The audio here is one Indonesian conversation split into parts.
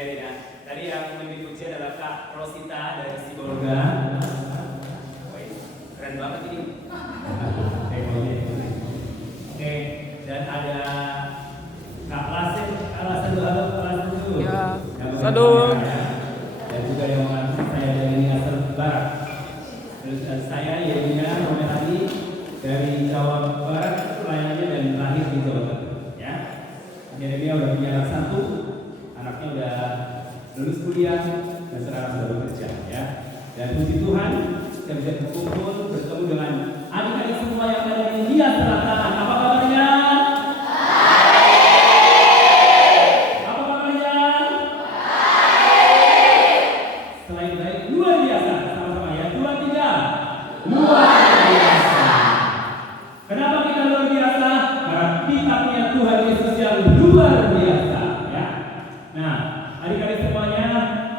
ya. Tadi yang dipuji adalah Kak Rosita dari Sibolga. Keren banget ini. Oke, dan ada Kak Lasen dulu, Kak Lasen dulu. Ya, Sadun. Dan juga yang mengatur saya dari Asal Barat. Terus saya Yedina Romelani dari Jawa Barat, layanannya dan lahir di Jawa Tengah. Ya, dia udah punya anak satu, anaknya udah lulus kuliah dan sekarang sudah bekerja. Ya, dan puji Tuhan kita bisa berkumpul bertemu dengan adik-adik semua yang ada di India Selatan. Apa kabarnya? Apa kabarnya? Selain baik, luar biasa. Sama-sama ya, 2, 3. Luar biasa. Kenapa kita luar biasa? Karena kita punya Tuhan Yesus yang luar biasa. Ya. Nah, adik-adik semuanya,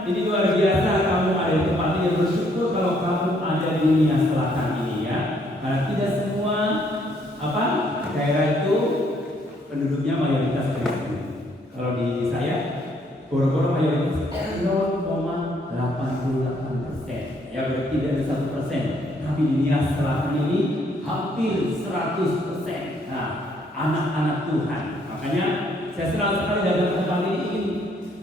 ini luar biasa. Kamu ada di tempat yang bersyukur kalau kamu ada di dunia selatan ini ya. Karena tidak semua daerah itu penduduknya mayoritas Kristen. Kalau di saya, Boro-Boro mayoritas 0,88%. Ya berarti dari 1%. Tapi di dunia selatan ini hampir 100%. Nah, anak-anak Tuhan. Makanya saya senang sekali dalam tempat ini ingin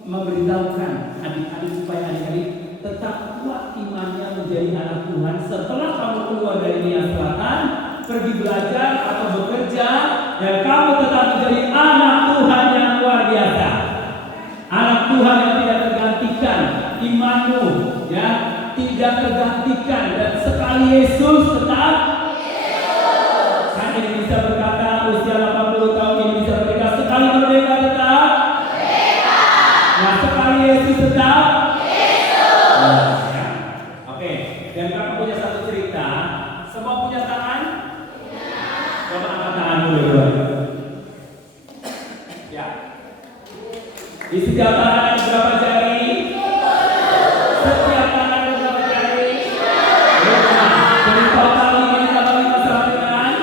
memberitahukan adik-adik supaya adik-adik tetap kuat imannya menjadi anak Tuhan setelah kamu keluar dari dunia selatan, pergi belajar atau bekerja, dan kamu tetap menjadi anak Tuhan yang luar biasa. Anak Tuhan yang tidak tergantikan, imanmu ya tidak tergantikan, dan sekali Yesus tetap. Kan ini bisa berkata usia 80 tahun ini bisa berkata sekali merdeka tetap. Nah, sekali Yesus tetap. Oke, dan kamu punya satu cerita. Semua punya tangan? Coba angkat tangan dulu. Ya. Di setiap tangan ada berapa jari? Setiap tangan ada berapa jari? 5. Jadi total 5 tambah 5 sama dengan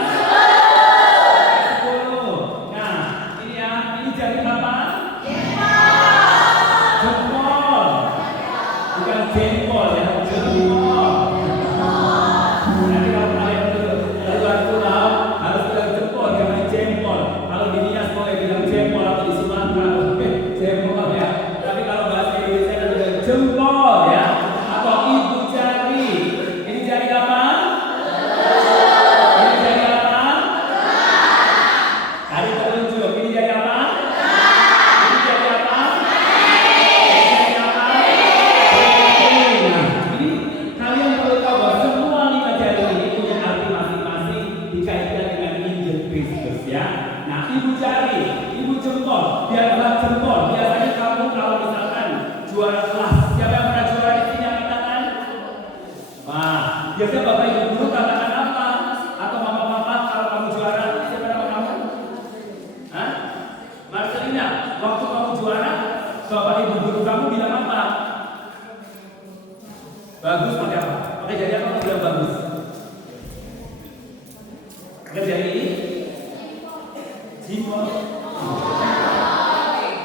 10. Nah, ini ya, ini jari apa? Jempol. Bukan jempol ya, jempol. Nanti kalau kalian luar pulau harus bilang jempol, jangan jempol. Kalau di Nias boleh bilang jempol atau di Sumatera jempol ya. Tapi kalau bahasa Indonesia kan bilang jempol ya, atau ibu jari. Ini jari apa? Ini jari apa? Tadi terunjuk. Ini jari apa? Ini jari apa? Ini kalian perlu tahu bahwa semua 5 jari ini punya arti masing-masing dikaitkan dengan Injil Kristus ya. Nah, ibu jari, ibu jempol, biarlah jempol. Biasanya kamu kalau misalkan juara kelas, siapa yang pernah juara di sini angkat tangan? Wah, biasanya bapak ibu guru katakan apa? Atau mama-mama kalau kamu juara, siapa nama kamu? Hah? Marcelina, waktu kamu juara, bapak ibu guru kamu bilang apa? Bagus pakai apa? Pakai jari apa? Bilang bagus. Pakai jari ini? Jempol.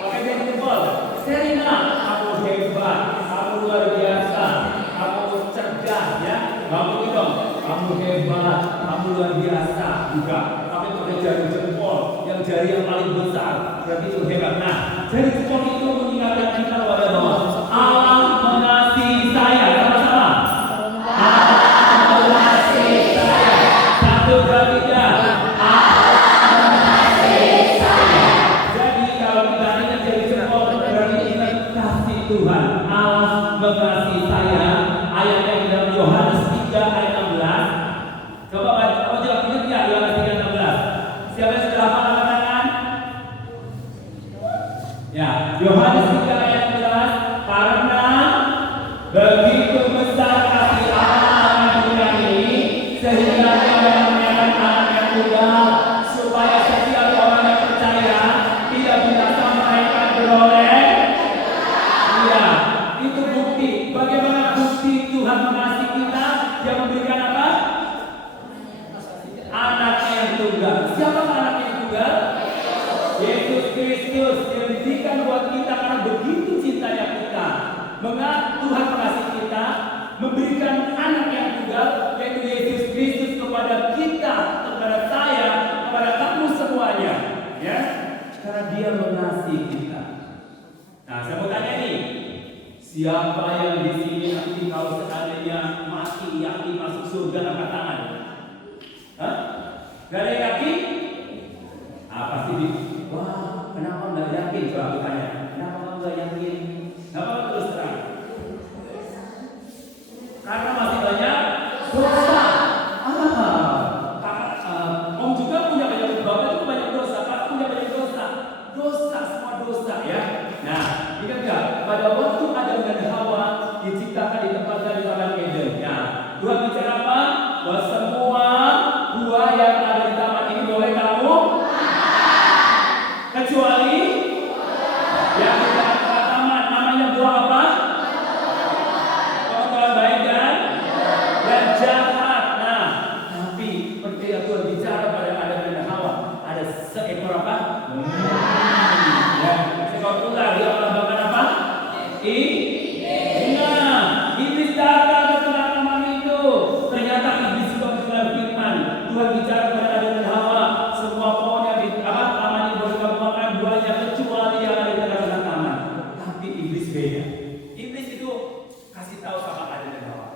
Pakai jari jempol. Serina, kamu hebat, kamu luar biasa, kamu cerdas ya. Kamu itu, kamu hebat, kamu luar biasa juga. Tapi pakai jari jempol, yang jari yang paling besar, berarti itu hebat. Nah, jari jempol itu mengingatkan kita kepada bahwa Allah mengasihi saya. Sama-sama. Allah mengasihi saya. 1, 2, 3. Jadi kalau kita ingat jari jempol berarti ingat kasih Tuhan. Allah mengasihi saya. Ayatnya di dalam Yohanes 3 ayat 16. Coba baca, ingat ya Yohanes 3 ayat 16. Siapa yang sudah hafal angkat tangan? Ya, Yohanes 3 ayat 16. Karena begitu besar kasih Allah akan dunia ini, sehingga Dia mengaruniakan anak yang tunggal, supaya setiap orang yang percaya tidak binasa melainkan beroleh. Iya, itu bukti. Bagaimana bukti Tuhan mengasihi kita? Siapa yang di sini nanti kalau seandainya mati yakin masuk surga angkat tangan? Hah? Gak ada yang yakin? Pasti di. Wah, kenapa nggak yakin? Coba tanya. Kenapa kamu nggak yakin? Kenapa kamu terus terang? Karena masih banyak dosa. Om juga punya banyak bapak itu banyak dosa. Kakak punya banyak dosa. Dosa, semua dosa ya. Nah, ingat nggak? Pada waktu Adam dan Hawa diciptakan di tempat dari Taman Eden. Nah, Tuhan bicara apa? Bahwa semua buah yang ada di taman ini boleh kamu kecuali yang di dalam taman. Namanya buah apa? Pengetahuan baik dan jahat. Nah, tapi ketika Tuhan bicara pada Adam dan Hawa, ada seekor apa? Ya, seekor ular yang melambangkan apa? Iblis datang ke tengah taman itu. Ternyata iblis juga berfirman. Tuhan bicara kepada Adam dan Hawa, semua pohon yang di taman ini boleh kamu makan buahnya kecuali yang ada di dalam taman. Tapi iblis beda. Iblis itu kasih tahu sama Adam dan Hawa,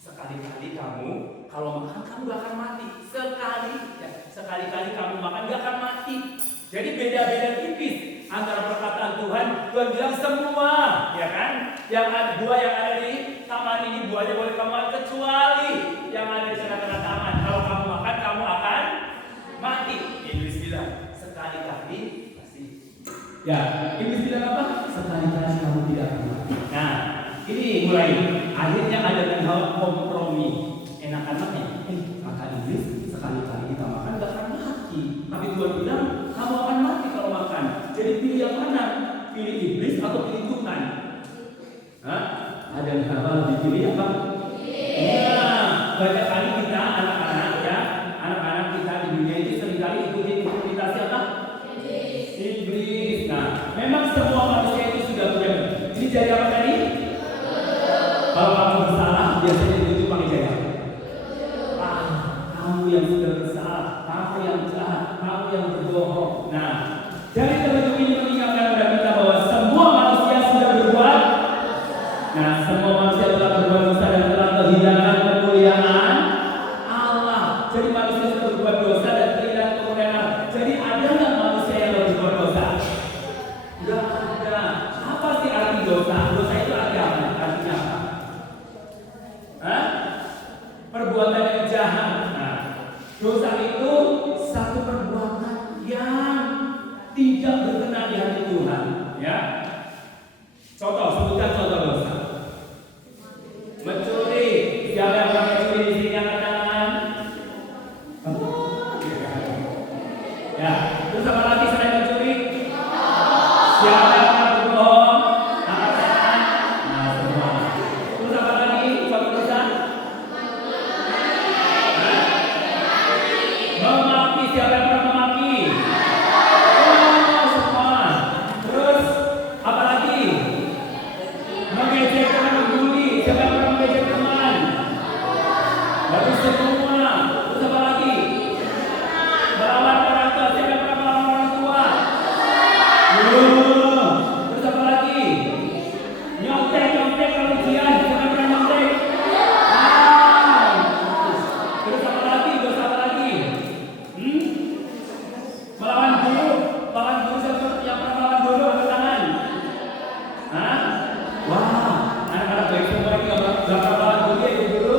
sekali-kali kamu kalau makan kamu gak akan mati. Sekali-kali kamu makan gak akan mati. Jadi beda-beda tipis antara perkataan Tuhan. Tuhan bilang semua, ya kan? Yang ada buah yang ada di taman ini buahnya boleh kamu makan kecuali yang ada di tengah-tengah taman. Kalau kamu makan kamu akan mati. Iblis bilang sekali-kali pasti. Ya, iblis bilang apa? Sekali-kali kamu tidak akan mati. Nah, ini mulai. Akhirnya ada dan Hawa kompromi. Enak-enaknya, kata iblis sekali-kali kita makan gak akan mati. Tapi Tuhan bilang kamu akan mati kalau makan. Jadi pilih yang mana? Pilih iblis atau pilih Tuhan? Hah? Ada yang lebih pilih apa? Nah, banyak kali kita anak-anak ya, anak-anak kita di dunia ini seringkali ikuti komunitas apa? Iblis. Nah, memang semua manusia itu sudah punya. Ini jadi apa tadi? Kalau kamu bersalah, biasanya itu pakai jaya. Kamu yang sudah bersalah, kamu yang jahat, kamu yang berbohong. Nah, dari telunjuk ini mengingatkan kepada kita bahwa semua manusia sudah berbuat. Nah, semua manusia telah berbuat dosa dan telah kehilangan kemuliaan Allah. Jadi manusia sudah berbuat dosa dan kehilangan kemuliaan Allah. Jadi ada nggak manusia yang berbuat dosa? Nggak ada. Apa sih arti dosa? Dosa itu artinya apa? Artinya apa? Hah? Perbuatan yang jahat. Nah, dosa itu satu perbuatan yang tidak berkenan di hati Tuhan. Ya. Contoh, sebutkan contoh dosa. Mencuri. Siapa yang pernah mencuri di sini angkat tangan? Ya. Terus apa lagi selain mencuri? Siapa yang pernah berbohong? Angkat tangan. Nah, semua. Terus apa lagi? Contoh dosa? Memaki. Siapa yang pernah memaki? Oh, semua. Terus apa lagi? Mengejek teman, membuli. Siapa yang pernah mengejek teman? Baru semua. Terus apa lagi? Melawan orang tua. Siapa yang pernah melawan orang tua? Terus apa lagi? Nyontek kalau ujian. Siapa yang pernah nyontek? Terus apa lagi? Dosa apa lagi? Melawan guru. Siapa yang pernah melawan guru? Angkat tangan. Hah? Wah, anak-anak baik semua ini gak pernah melawan guru.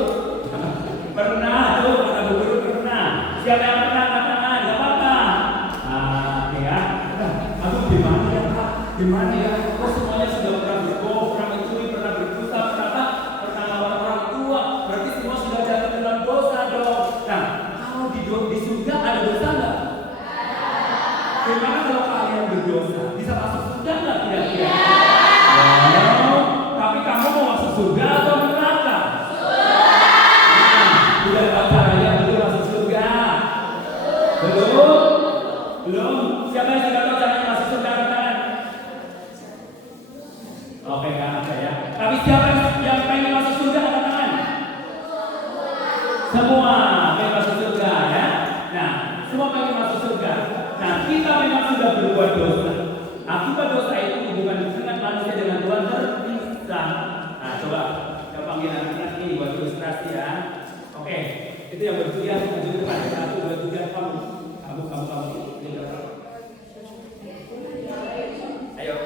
Pernah tuh, kata Bu Guru pernah. Siapa yang pernah angkat tangan? Gak apa-apa. Oke ya. Aku gimana ya Pak? Gimana ya? Kok semuanya sudah pernah berbohong, pernah mencuri, pernah berdusta, pernah lawan orang tua. Berarti semua sudah jatuh dalam dosa dong. Nah, kalau di surga ada dosa nggak? Gimana kalau kalian berdosa? Bisa masuk surga nggak kira-kira? Tapi kamu mau masuk surga atau neraka? Udah tahu caranya belum masuk surga? Belum? Siapa yang sudah tahu caranya masuk surga? Angkat tangan. Oke, nggak ada ya. Tapi siapa yang pengen masuk surga? Angkat tangan. Semua pengen masuk surga ya. Nah, semua pengen masuk surga. Nah, kita memang sudah berbuat dosa. Akibat dosa itu hubungan dengan manusia dengan Tuhan terpisah. itu yang bertugas maju ke depan. 1, 2, 3, kamu. Ayo,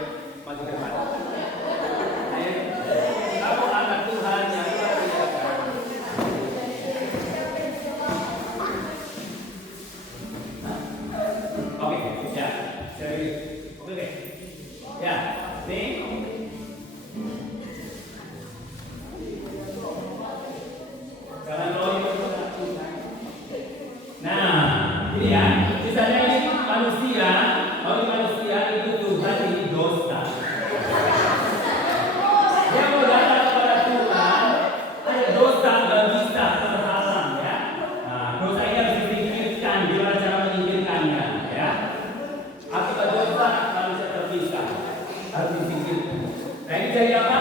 maju ke depan. Ayo, kamu anak Tuhan yang luar biasa. Oke, ya, oke, ya, nih. Jangan lori. Nah, ini ya, misalnya ini manusia itu Tuhan ini dosa. Dia mau datang kepada Tuhan, ada dosa nggak bisa terhalang ya. Nah, dosa ini harus disingkirkan. Gimana cara menyingkirkannya ya? Akibat dosa manusia terpisah, harus disingkirkan. Nah, ini jadi apa?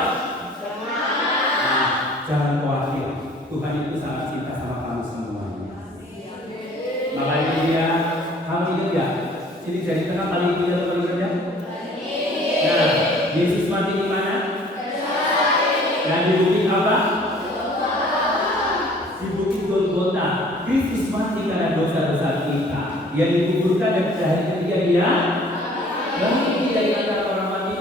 Nah, jangan khawatir. Tuhan itu sangat cinta sama kamu semuanya. Makanya dia, kamu ingat ya? Sini jadi tengah paling tidak atau paling rendah? Nah, Yesus mati di mana? Dan di bukit apa? Di bukit Golgota. Kristus mati karena dosa-dosa kita. Dia dikuburkan dan pada hari ketiga dia bangkit dari antara orang mati.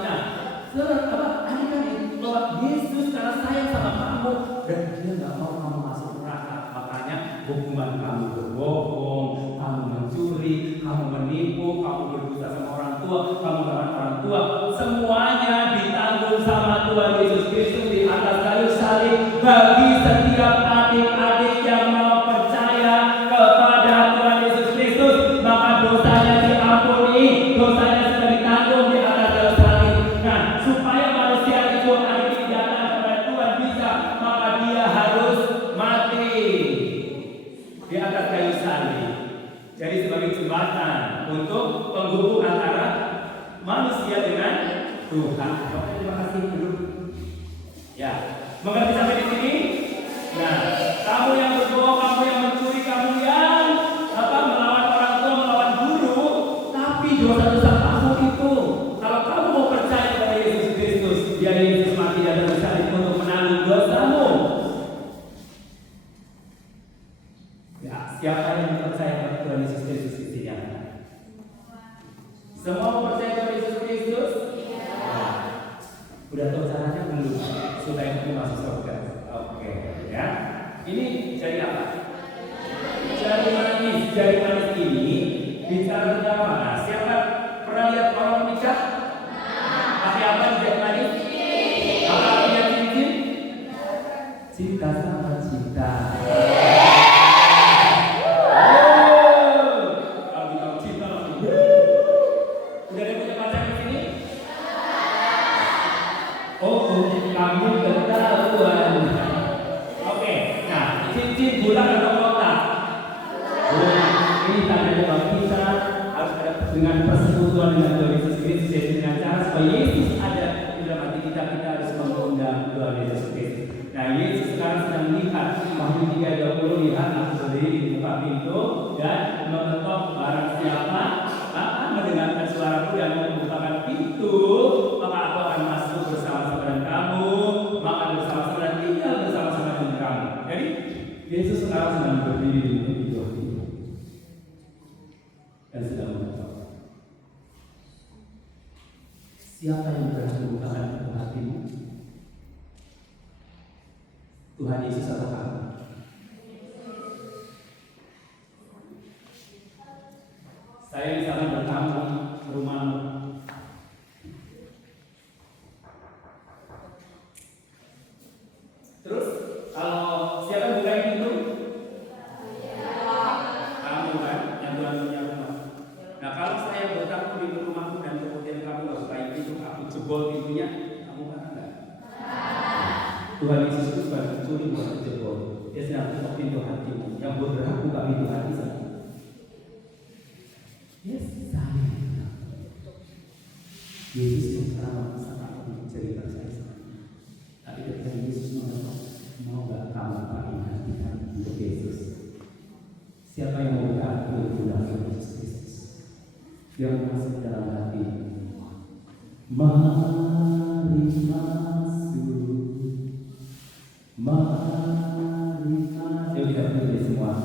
Saudara, adik-adik, bahwa Yesus karena sayang sama kamu dan dia nggak mau kamu masuk neraka. Makanya hukuman kamu berbohong, kamu mencuri, kamu menipu, kamu berdosa sama orang tua, kamu melawan orang tua, semuanya ditanggung sama Tuhan Yesus Kristus di atas kayu salib. Bagi setiap adik-adik yang mau percaya kepada Tuhan Yesus Kristus, maka dosanya diampuni, dosanya sudah ditanggung di atas kayu salib. Nah, supaya manusia itu adik datang kepada Tuhan bisa, maka dia harus mati di atas kayu salib. Jadi sebagai jembatan untuk penghubung antara manusia dengan Tuhan. Oke, terima kasih dulu. Ya, mengerti sampai di sini? Nah, kamu yang berbohong, kamu yang mencuri, kamu yang melawan orang tua, melawan guru, tapi dosa-dosa kamu itu, kalau kamu mau percaya kepada Yesus Kristus, dia Yesus mati di atas salib untuk menanggung dosamu. Ya, siapa yang percaya kepada Tuhan Yesus Kristus di sini? Semua mau percaya kepada Yesus Kristus? Nah, udah tahu caranya belum? Supaya kamu masuk surga. Oke, ya. Ini jari apa? Jari manis. Jari manis ini bicara tentang apa? Siapa pernah lihat orang menikah? Pakai apa di jari manis? Apa artinya cincin? Cinta sama cinta. Kamu ketahuan. Oke, nah cincin bulan atau kotak? Bulan. Ini tandanya bahwa kita harus ada dengan persekutuan dengan Tuhan Yesus Kristus, yaitu dengan cara supaya Yesus ada di dalam hati kita. Kita harus mengundang Tuhan Yesus Kristus. Nah, Yesus sekarang sedang melihat. Wahyu 3:20, lihat aku berdiri di muka pintu dan mengetok barang siapa mendengarkan suaraku dan membukakan pintu, maka aku akan masuk bersama-sama dengan kamu, makan bersama-sama dan tinggal bersama-sama dengan kamu. Jadi Yesus sekarang sedang berdiri di muka pintu dan sedang mengetok. Siapa yang berani membukakan pintu hatimu? Tuhan Yesus atau kamu? Saya misalnya bertamu di rumahmu. Terus kalau siapa bukain pintu? Kamu kan yang Tuhan punya rumah. Nah, kalau saya bertamu di rumahmu dan kemudian kamu nggak bukain pintu, aku jebol pintunya, kamu kan enggak? Tuhan Yesus itu bukan pencuri, bukan penjebol. Dia sedang ketok pintu hatimu. Yang berhak buka pintu hati saya. Yes, saya. Yesus yang sekarang sangat mencerita saya. Tapi ketika Yesus mengetok, mau gak kamu pakai hati untuk Yesus? Siapa yang mau berhati untuk Tuhan Yesus Kristus? Yang masuk dalam hati. Mari masuk. Mari masuk. Yuk kita berdiri semua.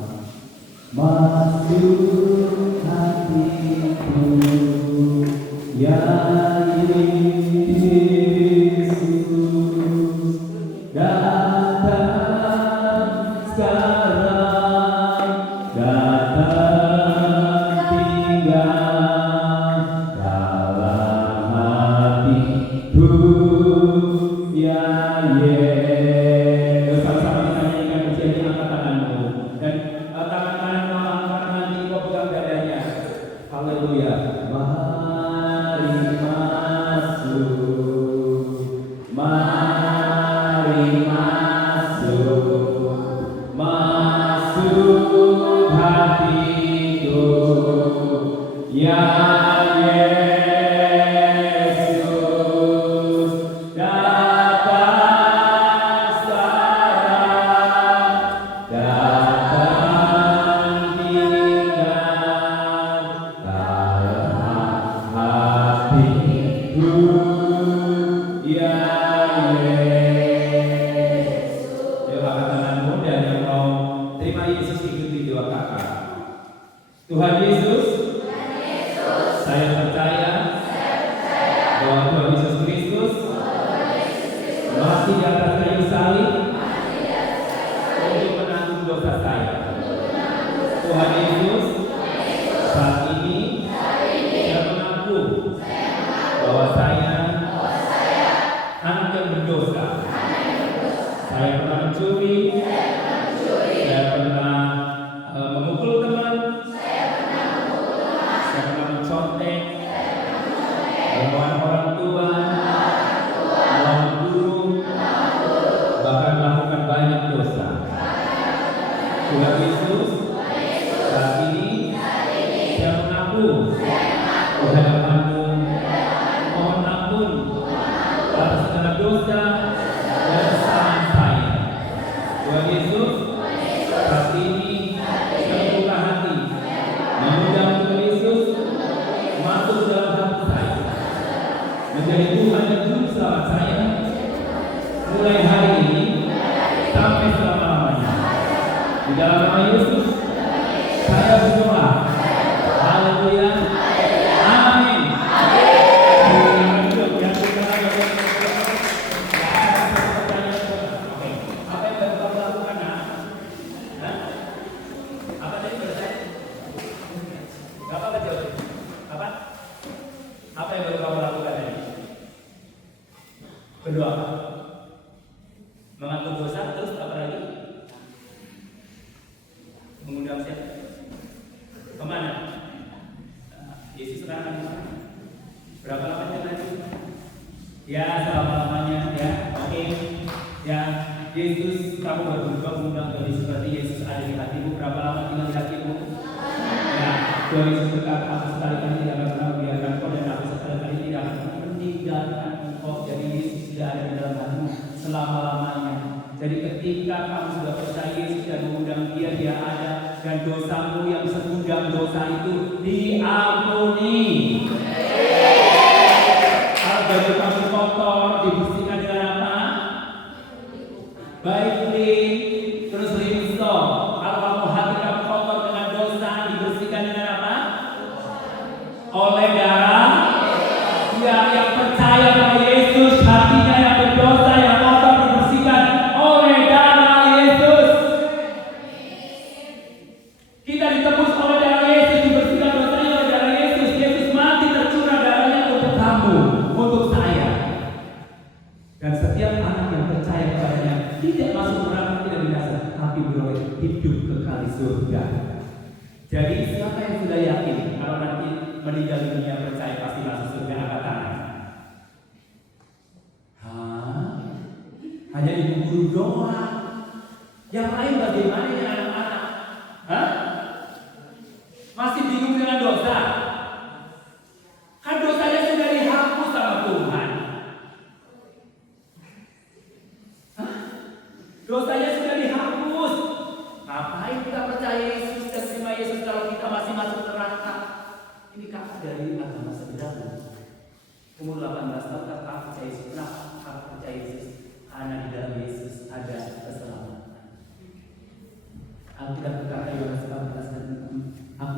Aku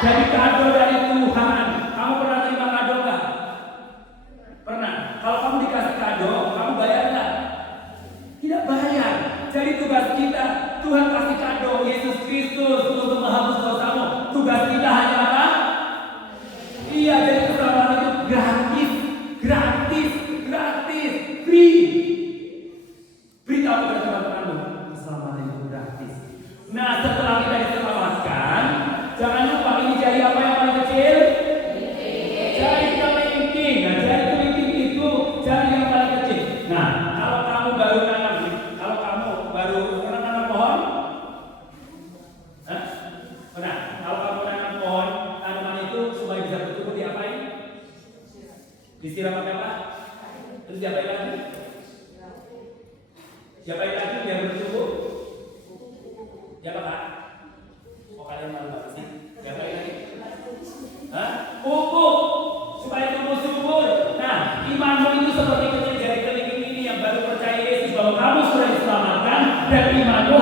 Jadi kado dari Tuhan. Kamu pernah terima kado nggak? Pernah. Kalau kamu dikasih kado, kamu bayar nggak? Tidak bayar. Jadi tugas kita, Tuhan kasih kado Yesus Kristus untuk menghapus dosamu. Tugas kita hanya apa? Iya, jadi keselamatan itu gratis, gratis, gratis, free. Beritahu kepada teman-temanmu, keselamatan itu gratis. Nah, setelah kita diselamatkan, jangan lupa ini jari apa yang paling kecil? Jari kelingking. Nah, jari kelingking itu jari yang paling kecil. Nah, kalau kamu baru nanam pohon, nah, kalau kamu nanam pohon, tanaman itu supaya bisa bertumbuh diapain? Disiram pakai apa? Terus diapain lagi? Diapain lagi biar bertumbuh? Diapa Kak? Oh kalian malu banget sih? Diapain lagi? Hah? Pupuk supaya tumbuh subur. Nah, imanmu itu seperti kecil jari kelingking ini yang baru percaya Yesus bahwa kamu sudah diselamatkan dan imanmu